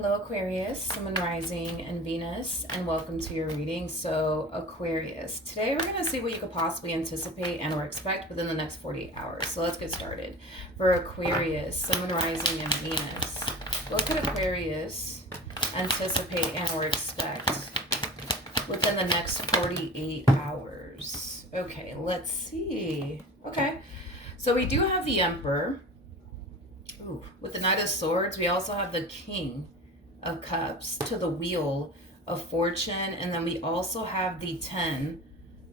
Hello, Aquarius, Sun, Moon, Rising, and Venus, and welcome to your reading. So, Aquarius, today we're going to see what you could possibly anticipate and or expect within the next 48 hours. So let's get started. For Aquarius, Sun, Moon, Rising, and Venus, what could Aquarius anticipate and or expect within the next 48 hours? Okay, let's see. Okay, so we do have the Emperor. Ooh, with the Knight of Swords, we also have the King of Cups to the Wheel of Fortune, and then we also have the 10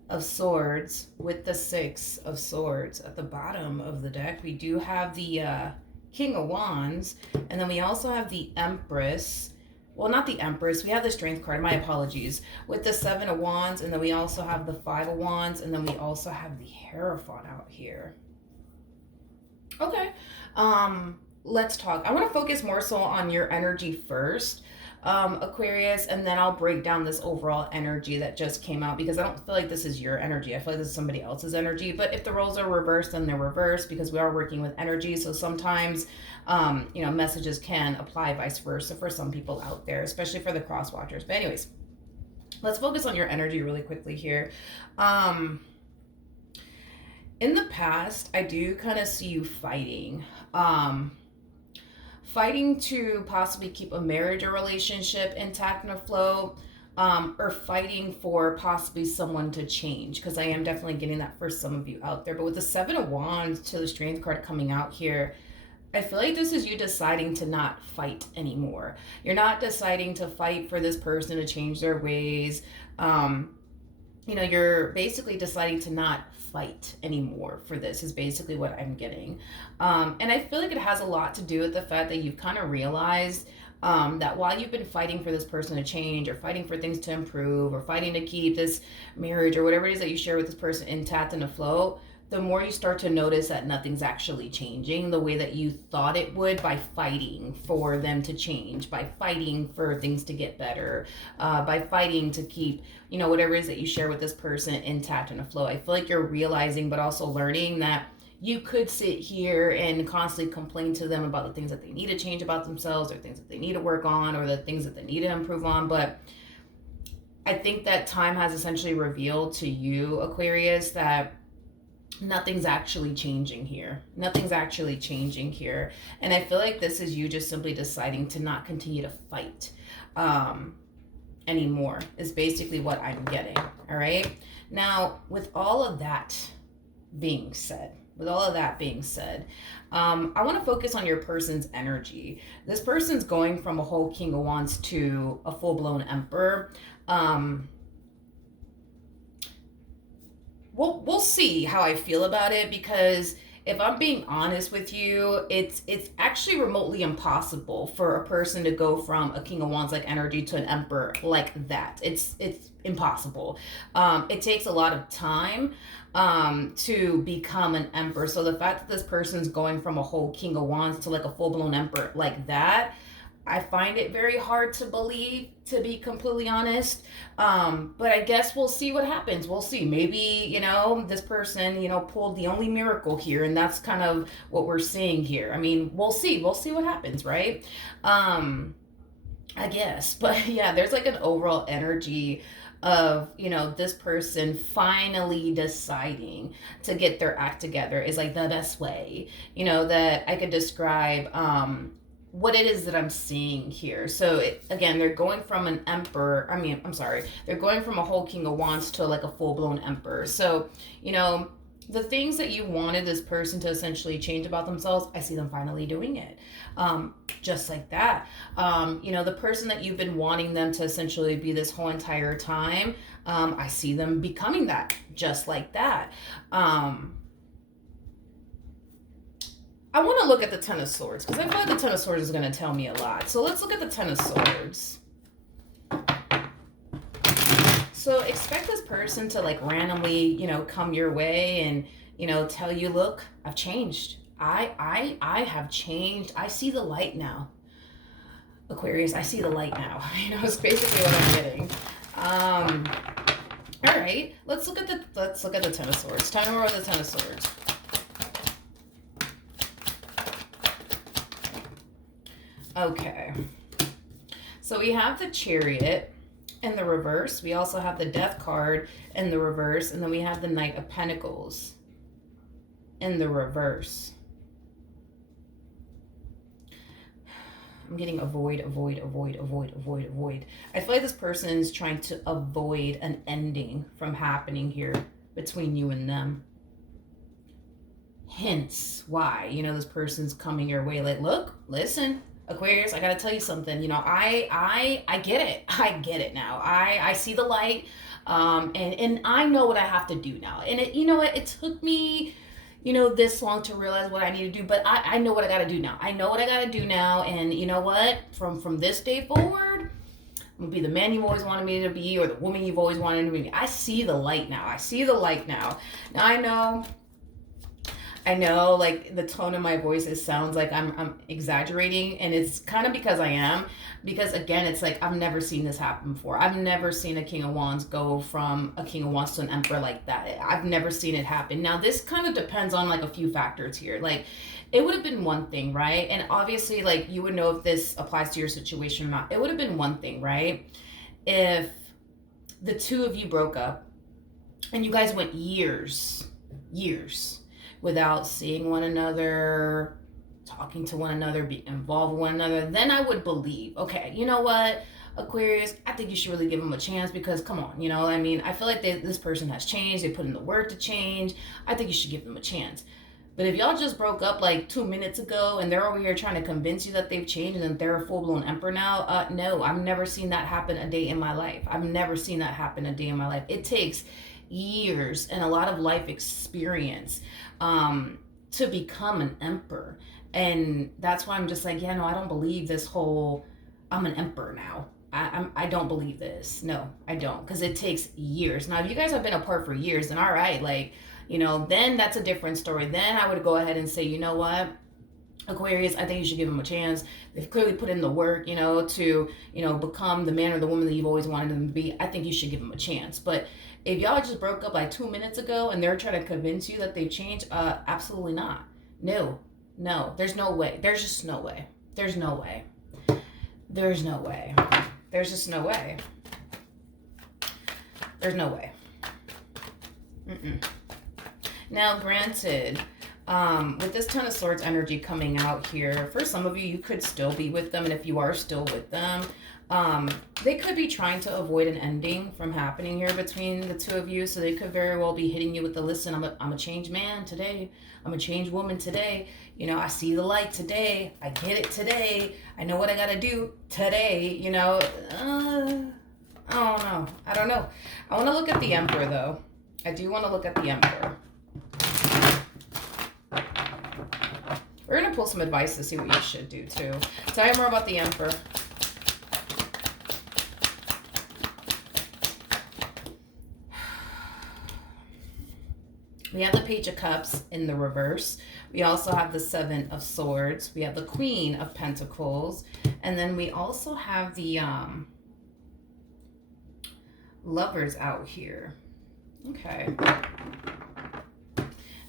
of Swords with the 6 of Swords at the bottom of the deck. We do have the King of Wands, and then we also have the Empress. Well, not the Empress. We have the Strength card. My apologies. With the 7 of Wands, and then we also have the 5 of Wands, and then we also have the Hierophant out here. Okay. Let's talk. I want to focus more so on your energy first, Aquarius, and then I'll break down this overall energy that just came out, because I don't feel like this is your energy. I feel like this is somebody else's energy. But if the roles are reversed, then they're reversed, because we are working with energy. So sometimes, messages can apply vice versa for some people out there, especially for the cross watchers. But anyways, let's focus on your energy really quickly here. In the past, I do kind of see you fighting. Fighting to possibly keep a marriage or relationship intact and afloat, or fighting for possibly someone to change, because I am definitely getting that for some of you out there. But with the 7 of Wands to the Strength card coming out here, I feel like this is you deciding to not fight anymore. You're not deciding to fight for this person to change their ways. You're basically deciding to not fight anymore for this, is basically what I'm getting. And I feel like it has a lot to do with the fact that you've kind of realized that while you've been fighting for this person to change, or fighting for things to improve, or fighting to keep this marriage or whatever it is that you share with this person intact and afloat, the more you start to notice that nothing's actually changing the way that you thought it would, by fighting for them to change, by fighting for things to get better, by fighting to keep, whatever it is that you share with this person intact and afloat. I feel like you're realizing, but also learning, that you could sit here and constantly complain to them about the things that they need to change about themselves, or things that they need to work on, or the things that they need to improve on. But I think that time has essentially revealed to you, Aquarius, that nothing's actually changing here. Nothing's actually changing here. And I feel like this is you just simply deciding to not continue to fight anymore, is basically what I'm getting. All right. Now, with all of that being said, I want to focus on your person's energy. This person's going from a whole King of Wands to a full-blown Emperor. We'll see how I feel about it, because if I'm being honest with you, it's actually remotely impossible for a person to go from a King of Wands like energy to an Emperor like that. It's impossible. It takes a lot of time to become an Emperor. So the fact that this person's going from a whole King of Wands to like a full-blown Emperor like that, I find it very hard to believe, to be completely honest. But I guess we'll see what happens. We'll see. Maybe, this person, pulled the only miracle here, and that's kind of what we're seeing here. I mean, we'll see. We'll see what happens, right? I guess. But yeah, there's like an overall energy of, this person finally deciding to get their act together is like the best way, that I could describe what it is that I'm seeing here. So again, they're going from an Emperor. They're going from a whole King of Wands to like a full-blown Emperor. So, the things that you wanted this person to essentially change about themselves, I see them finally doing it. Just like that. The person that you've been wanting them to essentially be this whole entire time, I see them becoming that, just like that. I want to look at the 10 of Swords, because I feel like the 10 of Swords is going to tell me a lot. So let's look at the 10 of Swords. So expect this person to like randomly, come your way and, tell you, look, I've changed. I have changed. I see the light now. Aquarius, I see the light now. It's basically what I'm getting. All right, let's look at the 10 of Swords. Tell me more about the 10 of Swords. Okay. So we have the Chariot in the reverse. We also have the Death card in the reverse. And then we have the Knight of Pentacles in the reverse. I'm getting avoid, avoid, avoid, avoid, avoid, avoid. I feel like this person is trying to avoid an ending from happening here between you and them. Hence why, you know, this person's coming your way like, look, listen, Aquarius, I gotta tell you something. You know, I get it. I get it now. I see the light, and I know what I have to do now. And it, you know what, it took me, you know, this long to realize what I need to do, but I know what I gotta do now. I know what I gotta do now, and you know what, from this day forward, I'm gonna be the man you've always wanted me to be, or the woman you've always wanted me to be. I see the light now. I see the light now. Now I know, like, the tone of my voice, it sounds like I'm exaggerating, and it's kind of because I am. Because, again, it's like, I've never seen this happen before. I've never seen a King of Wands go from a King of Wands to an Emperor like that. I've never seen it happen. Now, this kind of depends on, like, a few factors here. Like, it would have been one thing, right? And obviously, like, you would know if this applies to your situation or not. It would have been one thing, right? If the two of you broke up and you guys went years without seeing one another, talking to one another, being involved with one another, then I would believe, okay, you know what, Aquarius, I think you should really give them a chance, because come on, you know, I mean, I feel like this person has changed. They put in the work to change. I think you should give them a chance. But if y'all just broke up like 2 minutes ago and they're over here trying to convince you that they've changed and they're a full-blown Emperor now, no, I've never seen that happen a day in my life. I've never seen that happen a day in my life. It takes years and a lot of life experience to become an Emperor. And that's why I'm just like, yeah, no, I don't believe this whole, I'm an Emperor now. I don't believe this. No, I don't. Because it takes years. Now, if you guys have been apart for years, then all right, like, you know, then that's a different story. Then I would go ahead and say, you know what, Aquarius, I think you should give them a chance. They've clearly put in the work, you know, to, you know, become the man or the woman that you've always wanted them to be. I think you should give them a chance. But if y'all just broke up like 2 minutes ago and they're trying to convince you that they've changed, absolutely not. No, there's no way. There's just no way. There's no way. There's no way. There's just no way. There's no way. Now, granted, with this Ten of Swords energy coming out here, for some of you, you could still be with them. And if you are still with them, they could be trying to avoid an ending from happening here between the two of you. So they could very well be hitting you with the, listen, I'm a changed man today. I'm a changed woman today. You know, I see the light today. I get it today. I know what I got to do today. You know, I don't know. I want to look at the Emperor, though. I do want to look at the Emperor. We're going to pull some advice to see what you should do, too. Tell me more about the Emperor. We have the Page of Cups in the reverse. We also have the Seven of Swords. We have the Queen of Pentacles. And then we also have the Lovers out here. Okay.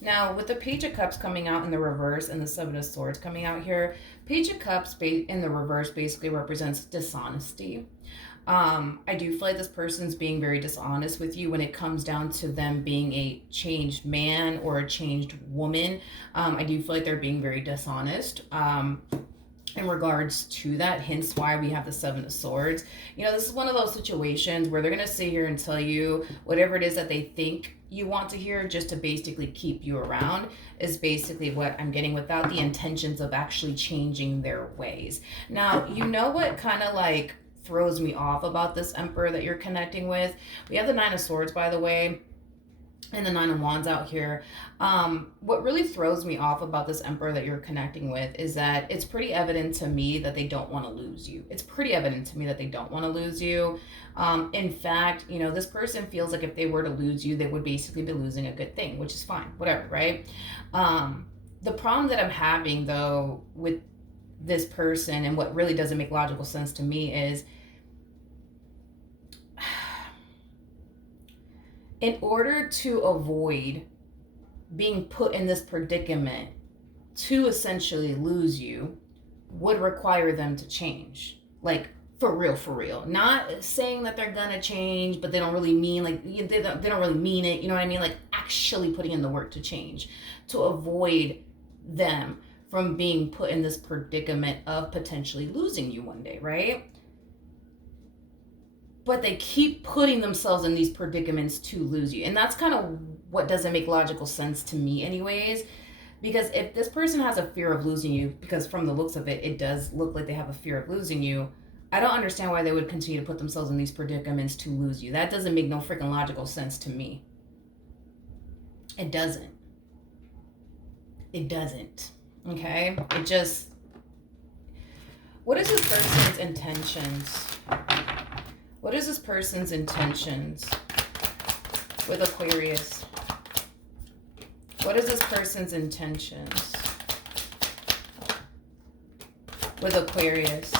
Now, with the Page of Cups coming out in the reverse and the Seven of Swords coming out here, Page of Cups in the reverse basically represents dishonesty. I do feel like this person's being very dishonest with you when it comes down to them being a changed man or a changed woman. I do feel like they're being very dishonest in regards to that, hence why we have the Seven of Swords. You know, this is one of those situations where they're going to sit here and tell you whatever it is that they think you want to hear just to basically keep you around, is basically what I'm getting, without the intentions of actually changing their ways. Now, you know what kind of like throws me off about this Emperor that you're connecting with? We have the Nine of Swords, by the way, and the Nine of Wands out here. What really throws me off about this Emperor that you're connecting with is that it's pretty evident to me that they don't want to lose you. It's pretty evident to me that they don't want to lose you. In fact, you know, this person feels like if they were to lose you, they would basically be losing a good thing, which is fine, whatever, right? The problem that I'm having, though, with this person, and what really doesn't make logical sense to me, is in order to avoid being put in this predicament to essentially lose you would require them to change, like For real. Not saying that they're gonna change, but they don't really mean, like, they don't really mean it. You know what I mean? Like, actually putting in the work to change, to avoid them from being put in this predicament of potentially losing you one day, right? But they keep putting themselves in these predicaments to lose you. And that's kind of what doesn't make logical sense to me, anyways. Because if this person has a fear of losing you, because from the looks of it, it does look like they have a fear of losing you, I don't understand why they would continue to put themselves in these predicaments to lose you. That doesn't make no freaking logical sense to me. It doesn't. It doesn't. Okay? It just. What is this person's intentions? What is this person's intentions with Aquarius? What is this person's intentions with Aquarius?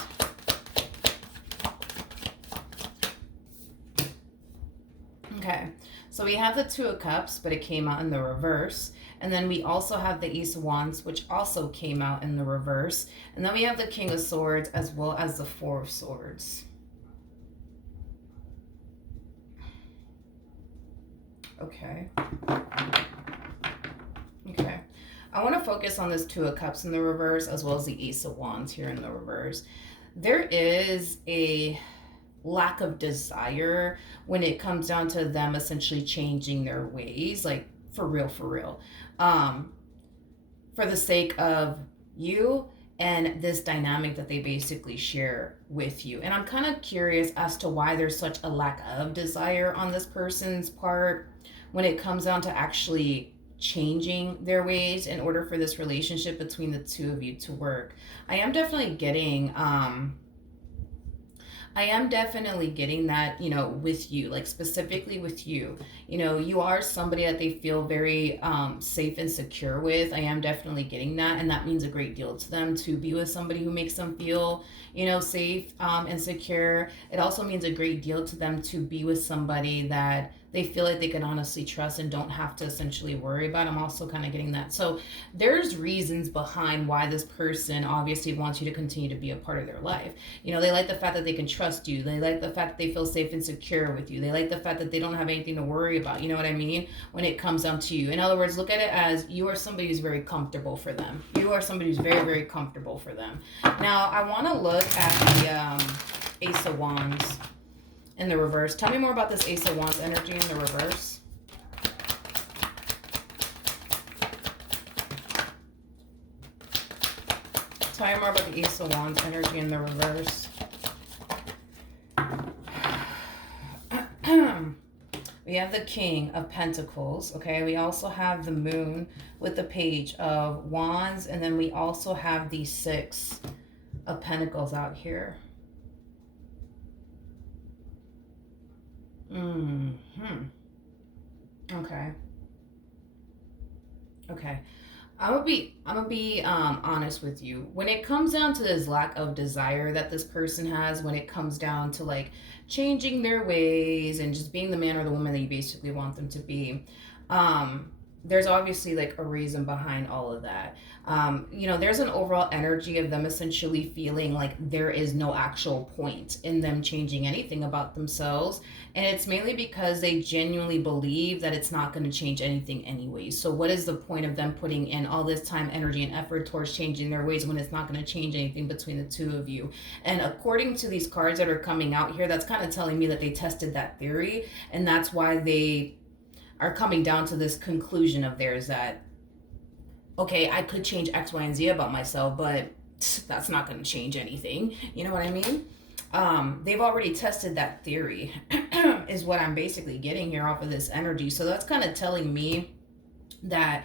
Okay, so we have the Two of Cups, but it came out in the reverse. And then we also have the Ace of Wands, which also came out in the reverse. And then we have the King of Swords as well as the Four of Swords. Okay. Okay. I want to focus on this Two of Cups in the reverse as well as the Ace of Wands here in the reverse. There is a lack of desire when it comes down to them essentially changing their ways, like for real, for the sake of you and this dynamic that they basically share with you. And I'm kind of curious as to why there's such a lack of desire on this person's part when it comes down to actually changing their ways in order for this relationship between the two of you to work. I am definitely getting that, you know, with you, like specifically with you. You know, you are somebody that they feel very safe and secure with. I am definitely getting that. And that means a great deal to them to be with somebody who makes them feel, you know, safe and secure. It also means a great deal to them to be with somebody that they feel like they can honestly trust and don't have to essentially worry about. I'm also kind of getting that. So there's reasons behind why this person obviously wants you to continue to be a part of their life. You know, they like the fact that they can trust you. They like the fact that they feel safe and secure with you. They like the fact that they don't have anything to worry about. You know what I mean? When it comes down to you. In other words, look at it as you are somebody who's very comfortable for them. You are somebody who's very, very comfortable for them. Now, I want to look at the Ace of Wands in the reverse. Tell me more about this Ace of Wands energy in the reverse. Tell me more about the Ace of Wands energy in the reverse. We have the King of Pentacles, okay? We also have the Moon with the Page of Wands, and then we also have the Six of Pentacles out here. Okay. Okay. I'm gonna be honest with you. When it comes down to this lack of desire that this person has, when it comes down to like changing their ways and just being the man or the woman that you basically want them to be, there's obviously like a reason behind all of that. You know, there's an overall energy of them essentially feeling like there is no actual point in them changing anything about themselves. And it's mainly because they genuinely believe that it's not going to change anything anyway. So what is the point of them putting in all this time, energy, and effort towards changing their ways when it's not going to change anything between the two of you? And according to these cards that are coming out here, that's kind of telling me that they tested that theory. And that's why they are coming down to this conclusion of theirs that, okay, I could change X, Y, and Z about myself, but that's not going to change anything. You know what I mean? They've already tested that theory is what I'm basically getting here off of this energy. So that's kind of telling me that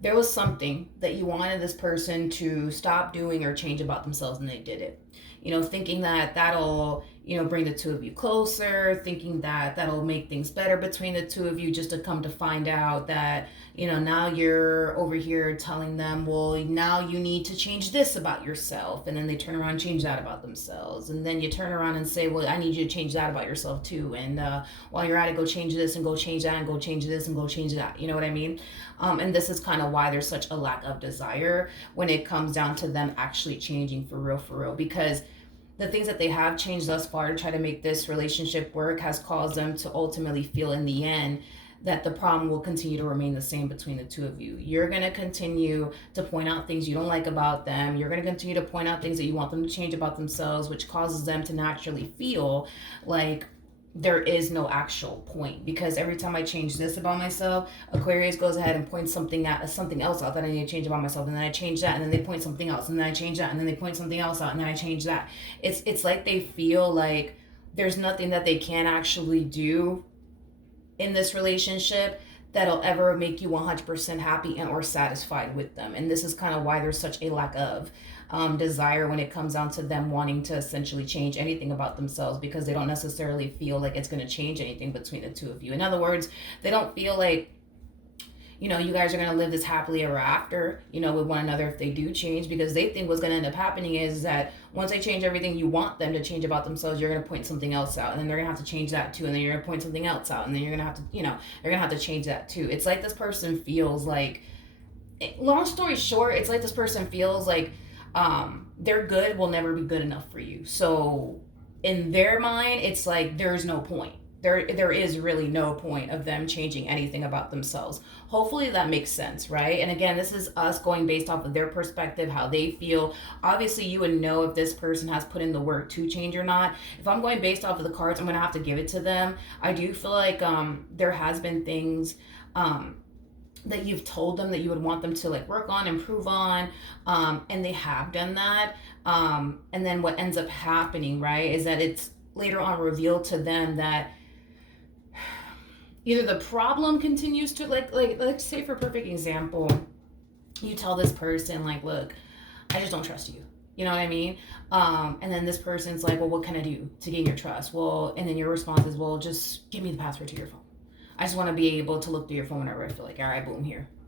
there was something that you wanted this person to stop doing or change about themselves, and they did it. You know, thinking that that'll, you know, bring the two of you closer, thinking that that'll make things better between the two of you, just to come to find out that, you know, now you're over here telling them, well, now you need to change this about yourself. And then they turn around and change that about themselves. And then you turn around and say, well, I need you to change that about yourself too. And while you're at it, go change this and go change that and go change this and go change that. You know what I mean? And this is kind of why there's such a lack of desire when it comes down to them actually changing for real, because the things that they have changed thus far to try to make this relationship work has caused them to ultimately feel in the end that the problem will continue to remain the same between the two of you. You're going to continue to point out things you don't like about them. You're going to continue to point out things that you want them to change about themselves, which causes them to naturally feel like there is no actual point, because every time I change this about myself, Aquarius goes ahead and points something else out that I need to change about myself, and then I change that, and then they point something else, and then I change that, and then they point something else out, and then I change that. It's like they feel like there's nothing that they can actually do in this relationship that'll ever make you 100% happy and or satisfied with them. And this is kind of why there's such a lack of desire when it comes down to them wanting to essentially change anything about themselves, because they don't necessarily feel like it's going to change anything between the two of you. In other words, they don't feel like, you know, you guys are going to live this happily ever after, you know, with one another if they do change, because they think what's going to end up happening is that once they change everything you want them to change about themselves, you're going to point something else out, and then they're going to have to change that too, and then you're going to point something else out, and then you're going to have to, you know, you're going to have to change that too. It's like this person feels like, long story short, it's like this person feels like their good will never be good enough for you. So in their mind, it's like there's no point. There is really no point of them changing anything about themselves. Hopefully that makes sense, right? And again, this is us going based off of their perspective, how they feel. Obviously, you would know if this person has put in the work to change or not. If I'm going based off of the cards, I'm going to have to give it to them. I do feel like there has been things that you've told them that you would want them to like work on, improve on, and they have done that. And then what ends up happening, right, is that it's later on revealed to them that either the problem continues to like let's say, for a perfect example, you tell this person like, look, I just don't trust you. You know what I mean? And then this person's like, well, what can I do to gain your trust? Well, and then your response is, well, just give me the password to your phone. I just want to be able to look through your phone whenever I feel like, all right, boom,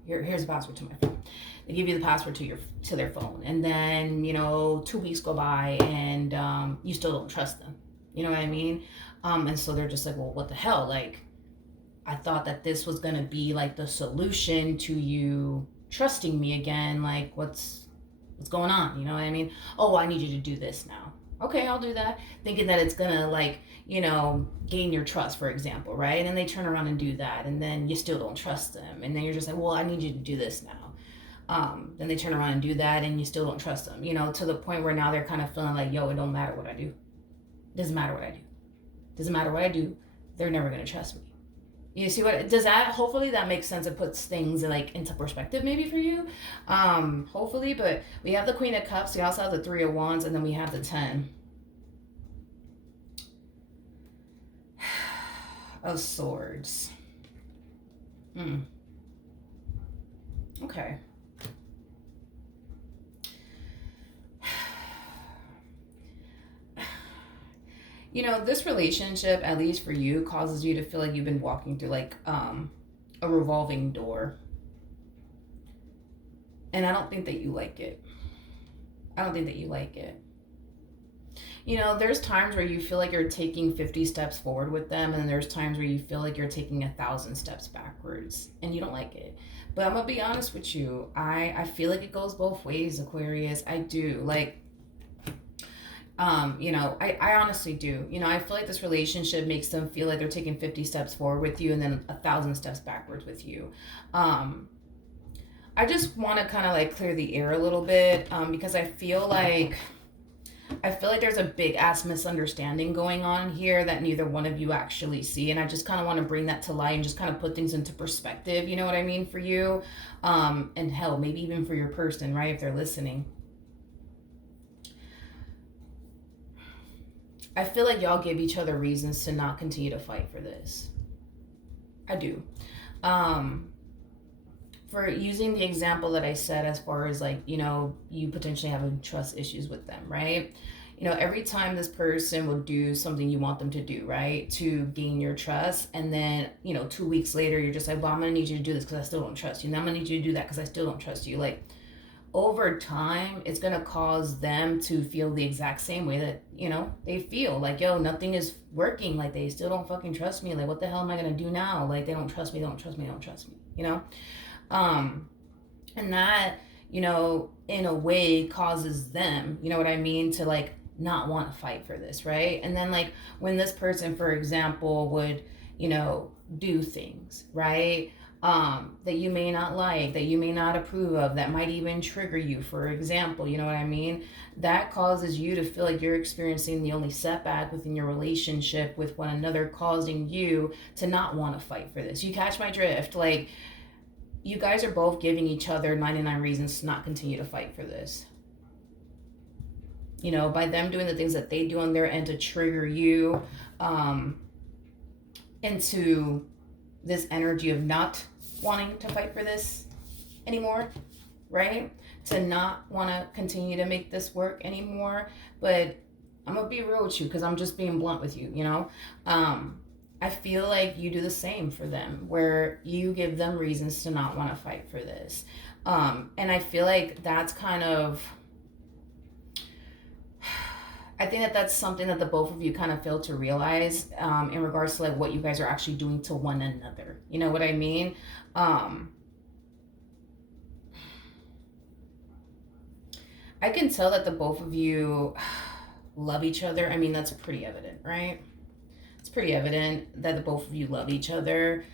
here's the password to my phone. They give you the password to their phone, and then, you know, 2 weeks go by, and you still don't trust them. You know what I mean? And so they're just like, well, what the hell? Like, I thought that this was gonna be like the solution to you trusting me again. Like, what's going on? You know what I mean? Oh, I need you to do this now. Okay, I'll do that. Thinking that it's gonna, like, you know, gain your trust, for example, right? And then they turn around and do that, and then you still don't trust them. And then you're just like, well, I need you to do this now. Then they turn around and do that, and you still don't trust them, you know, to the point where now they're kind of feeling like, yo, it don't matter what I do. Doesn't matter what I do. Doesn't matter what I do. They're never gonna trust me. You see what does that? Hopefully that makes sense. It puts things like into perspective maybe for you. Hopefully, but we have the Queen of Cups. We also have the Three of Wands, and then we have the 10 of Swords. Okay. You know, this relationship, at least for you, causes you to feel like you've been walking through like a revolving door. And I don't think that you like it. I don't think that you like it. You know, there's times where you feel like you're taking 50 steps forward with them, and there's times where you feel like you're taking 1,000 steps backwards, and you don't like it. But I'm gonna be honest with you. I feel like it goes both ways, Aquarius. I do. Like, you know, I honestly do. You know, I feel like this relationship makes them feel like they're taking 50 steps forward with you and then 1,000 steps backwards with you. I just want to kind of like clear the air a little bit, because I feel like there's a big ass misunderstanding going on here that neither one of you actually see. And I just kind of want to bring that to light and just kind of put things into perspective. You know what I mean? For you. And hell, maybe even for your person, right? If they're listening. I feel like y'all give each other reasons to not continue to fight for this. I do. For using the example that I said, as far as like, you know, you potentially having trust issues with them, right? You know, every time this person will do something you want them to do, right, to gain your trust, and then, you know, 2 weeks later, you're just like, well, I'm going to need you to do this because I still don't trust you. And I'm going to need you to do that because I still don't trust you. Like, over time, it's going to cause them to feel the exact same way that, you know, they feel like, yo, nothing is working. Like, they still don't fucking trust me. Like, what the hell am I going to do now? Like, they don't trust me, you know? And that, you know, in a way causes them, you know what I mean, to like not want to fight for this, right? And then like when this person, for example, would, do things, right? That you may not like, that you may not approve of, that might even trigger you, for example, you know what I mean? That causes you to feel like you're experiencing the only setback within your relationship with one another, causing you to not want to fight for this. You catch my drift? Like, you guys are both giving each other 99 reasons to not continue to fight for this. By them doing the things that they do on their end to trigger you into this energy of not wanting to fight for this anymore, right? To not want to continue to make this work anymore. But I'm going to be real with you because I'm just being blunt with you, I feel like you do the same for them, where you give them reasons to not want to fight for this. And I feel like that's kind of, I think that that's something that the both of you kind of fail to realize in regards to like what you guys are actually doing to one another. You know what I mean? I can tell that the both of you love each other. I mean, that's pretty evident, right? It's pretty evident that the both of you love each other.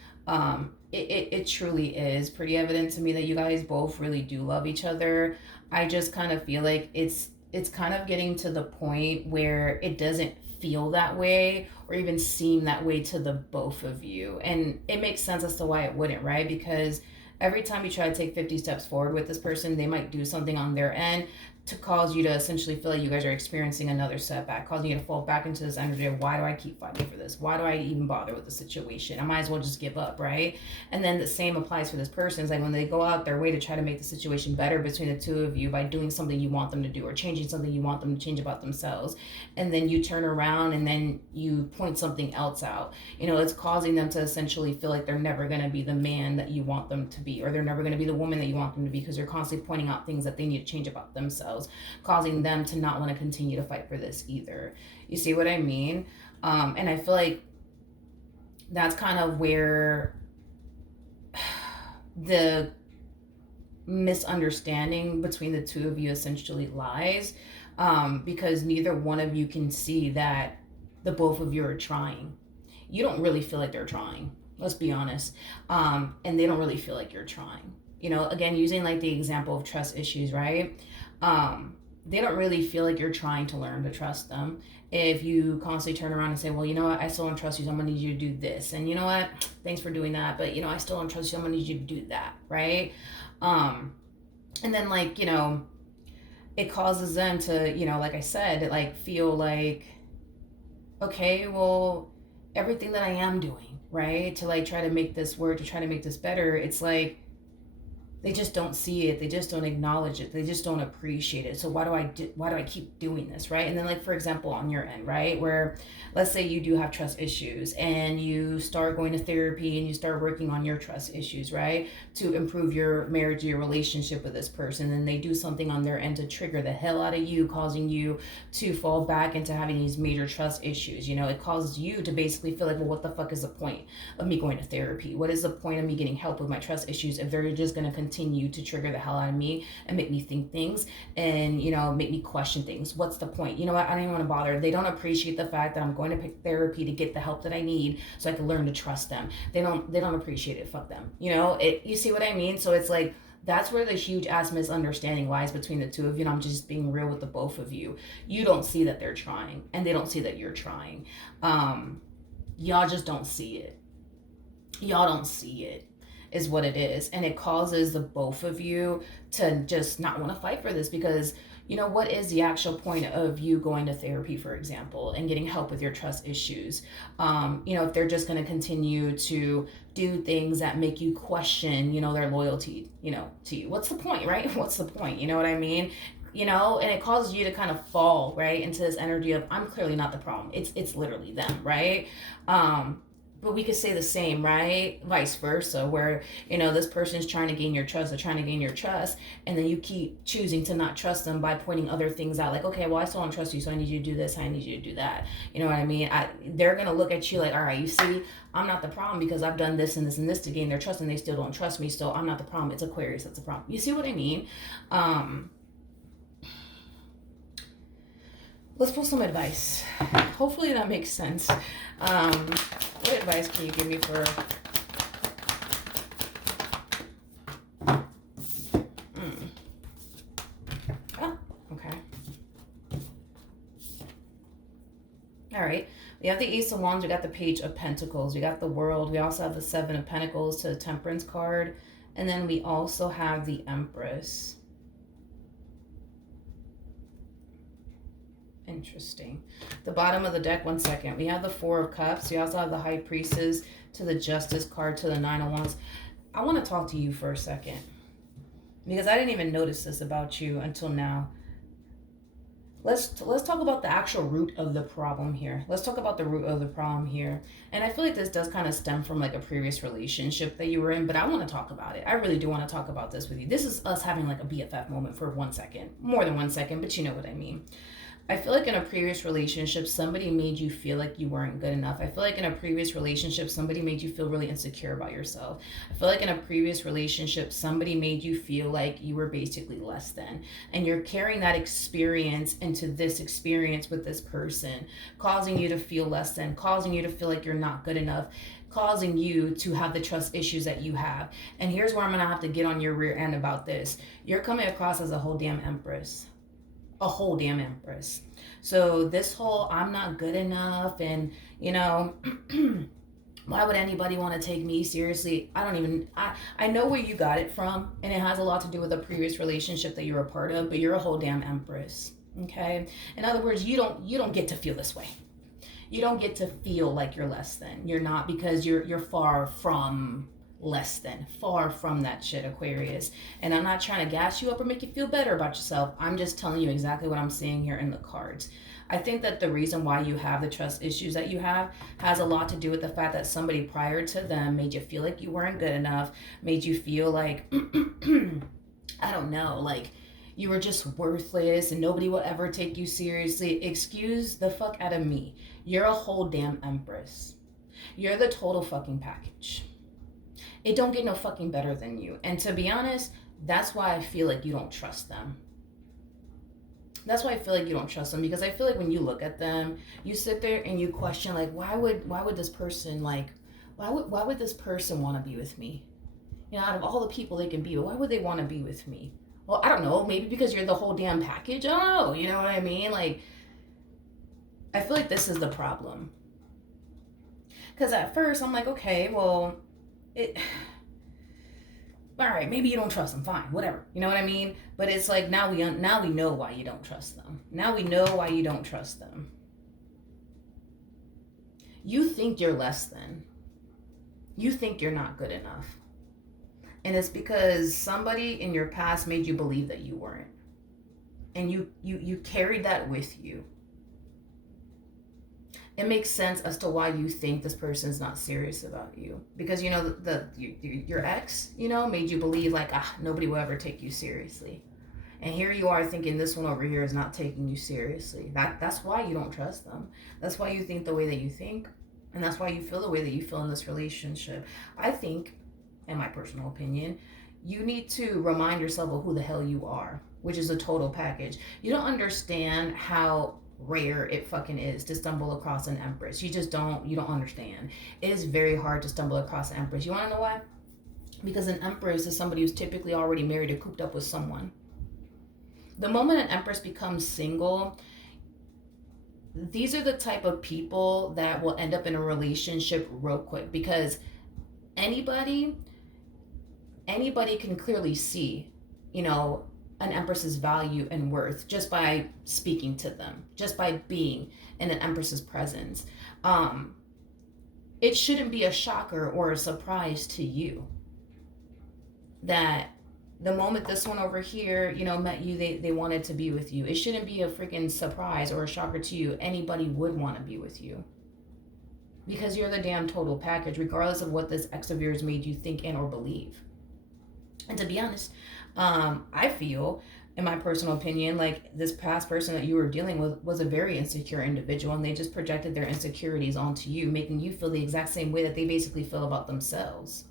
It truly is pretty evident to me that you guys both really do love each other. I just kind of feel like it's kind of getting to the point where it doesn't feel that way or even seem that way to the both of you. And it makes sense as to why it wouldn't, right? Because every time you try to take 50 steps forward with this person, they might do something on their end to cause you to essentially feel like you guys are experiencing another setback, causing you to fall back into this energy of, why do I keep fighting for this? Why do I even bother with the situation? I might as well just give up, right? And then the same applies for this person. It's like when they go out their way to try to make the situation better between the two of you by doing something you want them to do or changing something you want them to change about themselves, and then you turn around and then you point something else out. It's causing them to essentially feel like they're never going to be the man that you want them to be, or they're never going to be the woman that you want them to be, because you're constantly pointing out things that they need to change about themselves, causing them to not want to continue to fight for this either. You see what I mean? And I feel like that's kind of where the misunderstanding between the two of you essentially lies, because neither one of you can see that the both of you are trying. You don't really feel like they're trying, let's be honest, and they don't really feel like you're trying. Again, using like the example of trust issues, right? They don't really feel like you're trying to learn to trust them. If you constantly turn around and say, well, you know what, I still don't trust you, so I'm gonna need you to do this, and you know what, thanks for doing that, but I still don't trust you, I'm gonna need you to do that, right? And then like, it causes them to, like I said, like feel like, okay, well, everything that I am doing, right, to like try to make this work, to try to make this better, it's like they just don't see it, they just don't acknowledge it, they just don't appreciate it. So why do I keep doing this, right? And then like, for example, on your end, right, where let's say you do have trust issues and you start going to therapy and you start working on your trust issues, right, to improve your marriage, your relationship with this person, and they do something on their end to trigger the hell out of you, causing you to fall back into having these major trust issues. It causes you to basically feel like, well, what the fuck is the point of me going to therapy? What is the point of me getting help with my trust issues if they're just going to continue to trigger the hell out of me and make me think things and make me question things? What's the point? I don't even want to bother. They don't appreciate the fact that I'm going to pick therapy to get the help that I need so I can learn to trust them. They don't appreciate it. Fuck them. You see what I mean? So it's like, that's where the huge ass misunderstanding lies between the two of you. And I'm just being real with the both of you. You don't see that they're trying, and they don't see that you're trying. Y'all just don't see it. Y'all don't see it, is what it is. And it causes the both of you to just not want to fight for this, because what is the actual point of you going to therapy, for example, and getting help with your trust issues? If they're just going to continue to do things that make you question, their loyalty, to you. What's the point, right? What's the point? You know what I mean? And it causes you to kind of fall right into this energy of, I'm clearly not the problem. It's literally them, right? But we could say the same, right? Vice versa, where, this person's trying to gain your trust, they're trying to gain your trust, and then you keep choosing to not trust them by pointing other things out. Like, okay, well, I still don't trust you, so I need you to do this, I need you to do that. You know what I mean? They're going to look at you like, all right, you see, I'm not the problem because I've done this and this and this to gain their trust, and they still don't trust me, so I'm not the problem. It's Aquarius that's the problem. You see what I mean? Let's pull some advice. Hopefully that makes sense. What advice can you give me for... Oh, okay. All right. We have the Ace of Wands. We got the Page of Pentacles. We got the World. We also have the Seven of Pentacles to the Temperance card. And then we also have the Empress. Interesting. The bottom of the deck, one second. We have the Four of Cups. We also have the High Priestess to the Justice card to the Nine of Wands. I want to talk to you for a second, because I didn't even notice this about you until now. Let's talk about the actual root of the problem here. Let's talk about the root of the problem here. And I feel like this does kind of stem from like a previous relationship that you were in, but I want to talk about it. I really do want to talk about this with you. This is us having like a BFF moment for 1 second. More than 1 second, but you know what I mean. I feel like in a previous relationship, somebody made you feel like you weren't good enough. I feel like in a previous relationship, somebody made you feel really insecure about yourself. I feel like in a previous relationship, somebody made you feel like you were basically less than. And you're carrying that experience into this experience with this person, causing you to feel less than, causing you to feel like you're not good enough, causing you to have the trust issues that you have. And here's where I'm going to have to get on your rear end about this. You're coming across as a whole damn empress. A whole damn empress. So this whole I'm not good enough and you know why would anybody want to take me seriously? I know where you got it from, and it has a lot to do with a previous relationship that you're a part of, but you're a whole damn empress. Okay? In other words, you don't get to feel this way. You don't get to feel like you're less than. You're not, because you're far from less than, far from that shit, Aquarius. And I'm not trying to gas you up or make you feel better about yourself. I'm just telling you exactly what I'm seeing here in the cards. I think that the reason why you have the trust issues that you have has a lot to do with the fact that somebody prior to them made you feel like you weren't good enough, made you feel like I don't know, like you were just worthless and nobody will ever take you seriously. Excuse the fuck out of me. You're a whole damn empress. You're the total fucking package. It don't get no fucking better than you. And to be honest, that's why I feel like you don't trust them. That's why I feel like you don't trust them, because I feel like when you look at them, you sit there and you question like, why would this person why would this person want to be with me? You know, out of all the people they can be, why would they want to be with me? Well, I don't know, maybe because you're the whole damn package. I don't know, you know what I mean? Like, I feel like this is the problem. Because at first I'm like, okay, well, all right, maybe you don't trust them, fine, whatever, you know what I mean? But it's like now we know why you don't trust them. Now we know why you don't trust them. You think you're less than. You think you're not good enough. And it's because somebody in your past made you believe that you weren't. And you carried that with you. It makes sense as to why you think this person's not serious about you, because you know your ex, you know, made you believe like, nobody will ever take you seriously, and here you are thinking this one over here is not taking you seriously. That's why you don't trust them. That's why you think the way that you think, and that's why you feel the way that you feel in this relationship. I think, in my personal opinion, you need to remind yourself of who the hell you are, which is a total package. You don't understand how rare it fucking is to stumble across an empress. You don't understand. It is very hard to stumble across an empress. You want to know why? Because an empress is somebody who's typically already married or cooped up with someone. The moment an empress becomes single, these are the type of people that will end up in a relationship real quick, because anybody can clearly see, you know, an empress's value and worth just by speaking to them, just by being in an empress's presence. It shouldn't be a shocker or a surprise to you that the moment this one over here, you know, met you, they wanted to be with you. It shouldn't be a freaking surprise or a shocker to you. Anybody would want to be with you, because you're the damn total package, regardless of what this ex of yours made you think and or believe. And to be honest, I feel, in my personal opinion, like this past person that you were dealing with was a very insecure individual, and they just projected their insecurities onto you, making you feel the exact same way that they basically feel about themselves.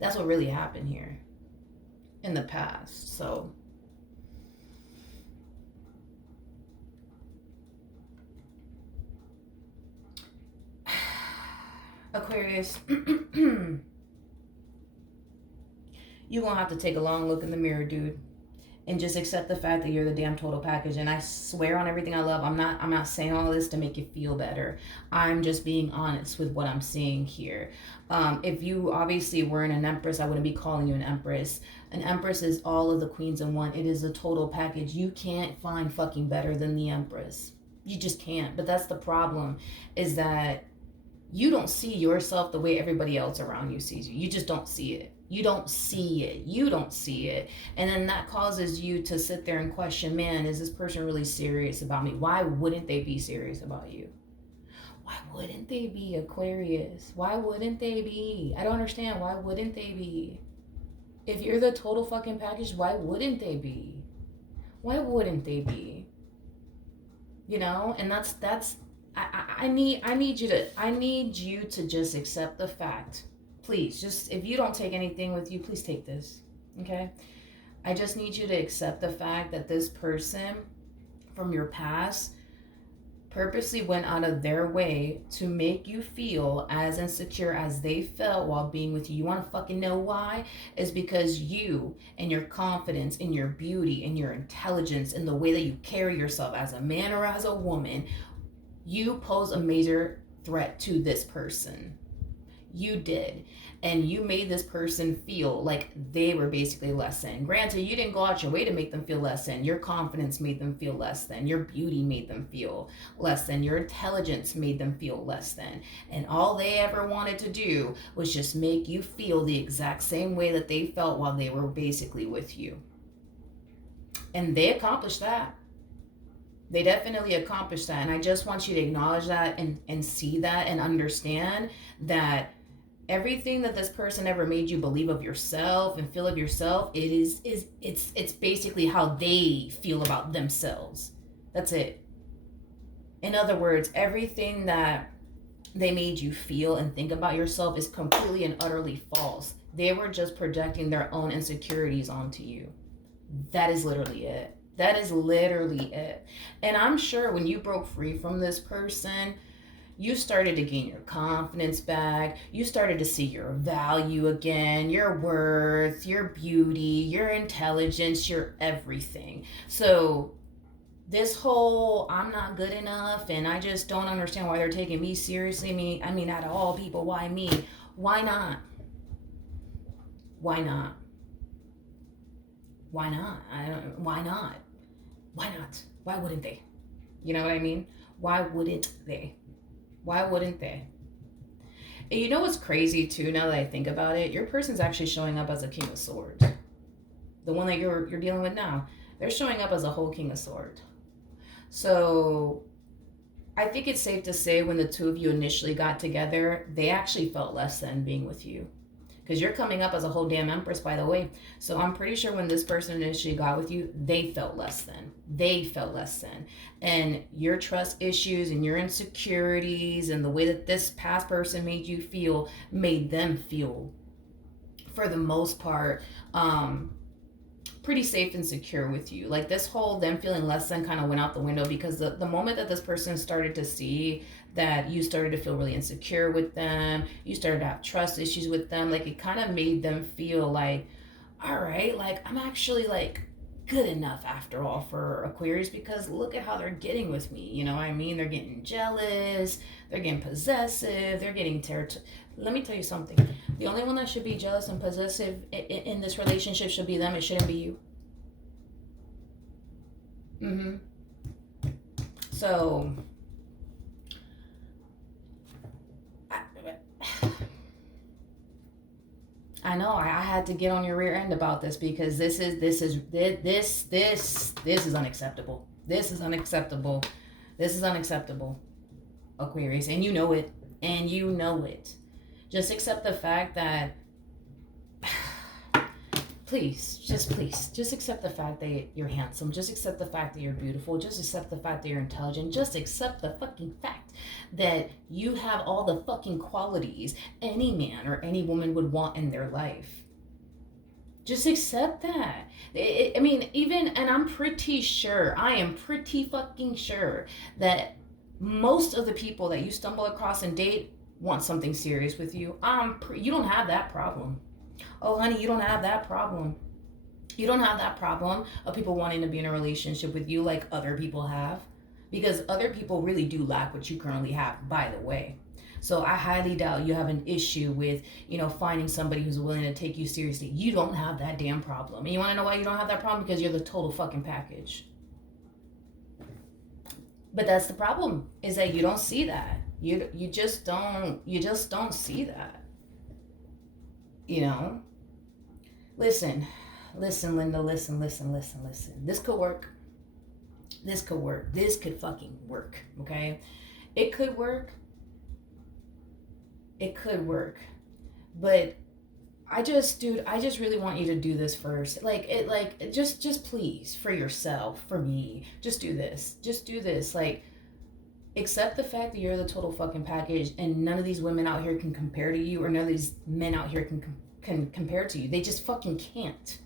That's what really happened here in the past. So Aquarius, you're gonna have to take a long look in the mirror, dude, and just accept the fact that you're the damn total package. And I swear on everything I love, I'm not saying all this to make you feel better. I'm just being honest with what I'm seeing here. If you obviously weren't an empress, I wouldn't be calling you an empress. An empress is all of the queens in one. It is a total package. You can't find fucking better than the empress. You just can't. But that's the problem, is that you don't see yourself the way everybody else around you sees you. You just don't see it. You don't see it. You don't see it. And then that causes you to sit there and question, man, is this person really serious about me? Why wouldn't they be serious about you? Why wouldn't they be, Aquarius? Why wouldn't they be? I don't understand. Why wouldn't they be? If you're the total fucking package, why wouldn't they be? Why wouldn't they be? You know, and that's I need you to just accept the fact. Please, just, if you don't take anything with you, please take this. Okay? I just need you to accept the fact that this person from your past purposely went out of their way to make you feel as insecure as they felt while being with you. You want to fucking know why? Is because you and your confidence and your beauty and your intelligence and the way that you carry yourself as a man or as a woman, you pose a major threat to this person. You did. And you made this person feel like they were basically less than. Granted, you didn't go out your way to make them feel less than. Your confidence made them feel less than. Your beauty made them feel less than. Your intelligence made them feel less than. And all they ever wanted to do was just make you feel the exact same way that they felt while they were basically with you. And they accomplished that. They definitely accomplished that. And I just want you to acknowledge that and see that and understand that everything that this person ever made you believe of yourself and feel of yourself, it's basically how they feel about themselves. That's it. In other words, everything that they made you feel and think about yourself is completely and utterly false. They were just projecting their own insecurities onto you. That is literally it. That is literally it. And I'm sure when you broke free from this person, you started to gain your confidence back. You started to see your value again, your worth, your beauty, your intelligence, your everything. So this whole I'm not good enough and I just don't understand why they're taking me seriously. I mean, out of all people, why me? Why not? Why not? Why not? Why not? Why not? Why wouldn't they? You know what I mean? Why wouldn't they? Why wouldn't they? And you know what's crazy too, now that I think about it? Your person's actually showing up as a King of Swords. The one that you're dealing with now. They're showing up as a whole King of Swords. So I think it's safe to say when the two of you initially got together, they actually felt less than being with you. Because you're coming up as a whole damn empress, by the way. So I'm pretty sure when this person initially got with you, they felt less than. They felt less than. And your trust issues and your insecurities and the way that this past person made you feel made them feel, for the most part, pretty safe and secure with you. Like this whole them feeling less than kind of went out the window because the moment that this person started to see that you started to feel really insecure with them, you started to have trust issues with them, like it kind of made them feel like, all right, like I'm actually like good enough after all for Aquarius, because look at how they're getting with me. You know what I mean? They're getting jealous, they're getting possessive, they're getting Let me tell you something. The only one that should be jealous and possessive in this relationship should be them. It shouldn't be you. So I know I had to get on your rear end about this because this is unacceptable. This is unacceptable. This is unacceptable, Aquarius, and you know it. And you know it. Just accept the fact that please accept the fact that you're handsome. Just accept the fact that you're beautiful. Just accept the fact that you're intelligent. Just accept the fucking fact that you have all the fucking qualities any man or any woman would want in their life. Just accept that. I mean, even, and I'm pretty sure, I am pretty fucking sure that most of the people that you stumble across and date want something serious with you. You don't have that problem. Oh, honey, you don't have that problem. You don't have that problem of people wanting to be in a relationship with you like other people have. Because other people really do lack what you currently have, by the way. So I highly doubt you have an issue with, finding somebody who's willing to take you seriously. You don't have that damn problem. And you want to know why you don't have that problem? Because you're the total fucking package. But that's the problem, is that you don't see that. You just don't see that. Listen, Linda, listen. This could work. This could fucking work, okay? It could work. But I just really want you to do this first. Just please, for yourself, for me, just do this. Accept the fact that you're the total fucking package, and none of these women out here can compare to you, or none of these men out here can compare to you. They just fucking can't.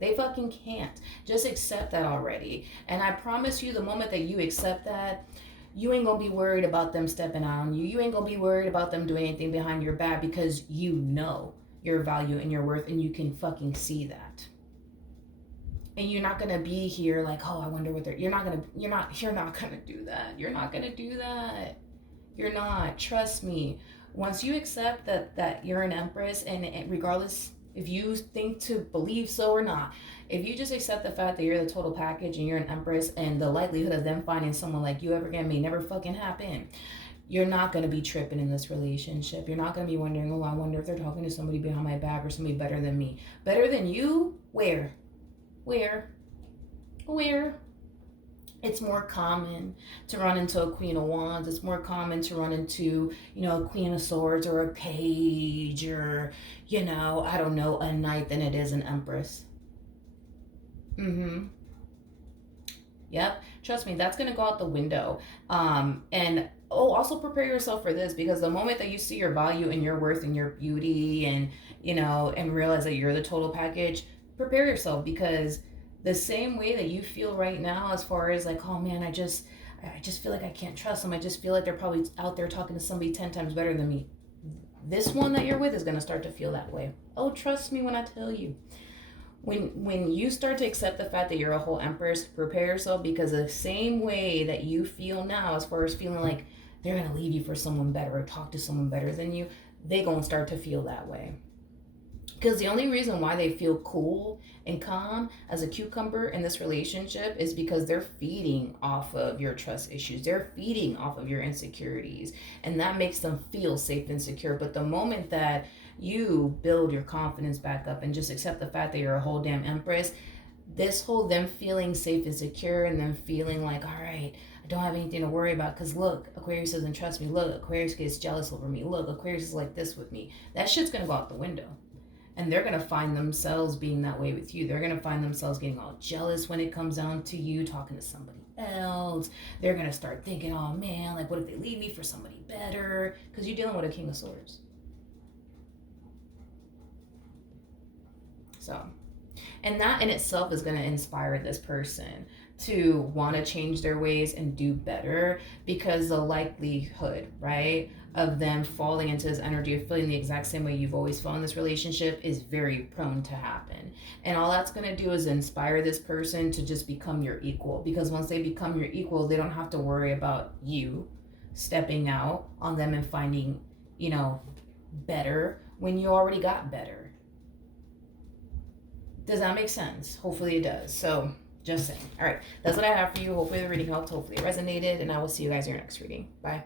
They fucking can't. Just accept that already. And I promise you, the moment that you accept that, you ain't gonna be worried about them stepping out on you. You ain't gonna be worried about them doing anything behind your back, because you know your value and your worth, and you can fucking see that. And you're not gonna be here like, oh, I wonder what you're not gonna do that. You're not gonna do that. You're not. Trust me. Once you accept that you're an empress, and regardless if you think to believe so or not, if you just accept the fact that you're the total package and you're an empress, and the likelihood of them finding someone like you ever again may never fucking happen, you're not going to be tripping in this relationship. You're not going to be wondering, oh, I wonder if they're talking to somebody behind my back, or somebody better than me. Better than you? Where? It's more common to run into a Queen of Wands. It's more common to run into, a Queen of Swords, or a Page, or, I don't know, a Knight, than it is an Empress. Yep. Trust me, that's going to go out the window. And also prepare yourself for this, because the moment that you see your value and your worth and your beauty, and, and realize that you're the total package, prepare yourself, because the same way that you feel right now, as far as like, oh man, I just feel like I can't trust them. I just feel like they're probably out there talking to somebody 10 times better than me. This one that you're with is going to start to feel that way. Oh, trust me when I tell you. When you start to accept the fact that you're a whole empress, prepare yourself, because the same way that you feel now, as far as feeling like they're going to leave you for someone better, or talk to someone better than you, they're going to start to feel that way. Because the only reason why they feel cool and calm as a cucumber in this relationship is because they're feeding off of your trust issues. They're feeding off of your insecurities. And that makes them feel safe and secure. But the moment that you build your confidence back up and just accept the fact that you're a whole damn empress, this whole them feeling safe and secure, and them feeling like, all right, I don't have anything to worry about, because look, Aquarius doesn't trust me. Look, Aquarius gets jealous over me. Look, Aquarius is like this with me. That shit's going to go out the window. And they're going to find themselves being that way with you. They're going to find themselves getting all jealous when it comes down to you talking to somebody else. They're going to start thinking, oh man, like what if they leave me for somebody better? Because you're dealing with a King of Swords. So, and that in itself is going to inspire this person to want to change their ways and do better, because the likelihood, right, of them falling into this energy of feeling the exact same way you've always felt in this relationship is very prone to happen. And all that's going to do is inspire this person to just become your equal, because once they become your equal, they don't have to worry about you stepping out on them and finding, better when you already got better. Does that make sense? Hopefully it does. So just saying. All right, that's what I have for you. Hopefully the reading helped. Hopefully it resonated, and I will see you guys in your next reading. Bye.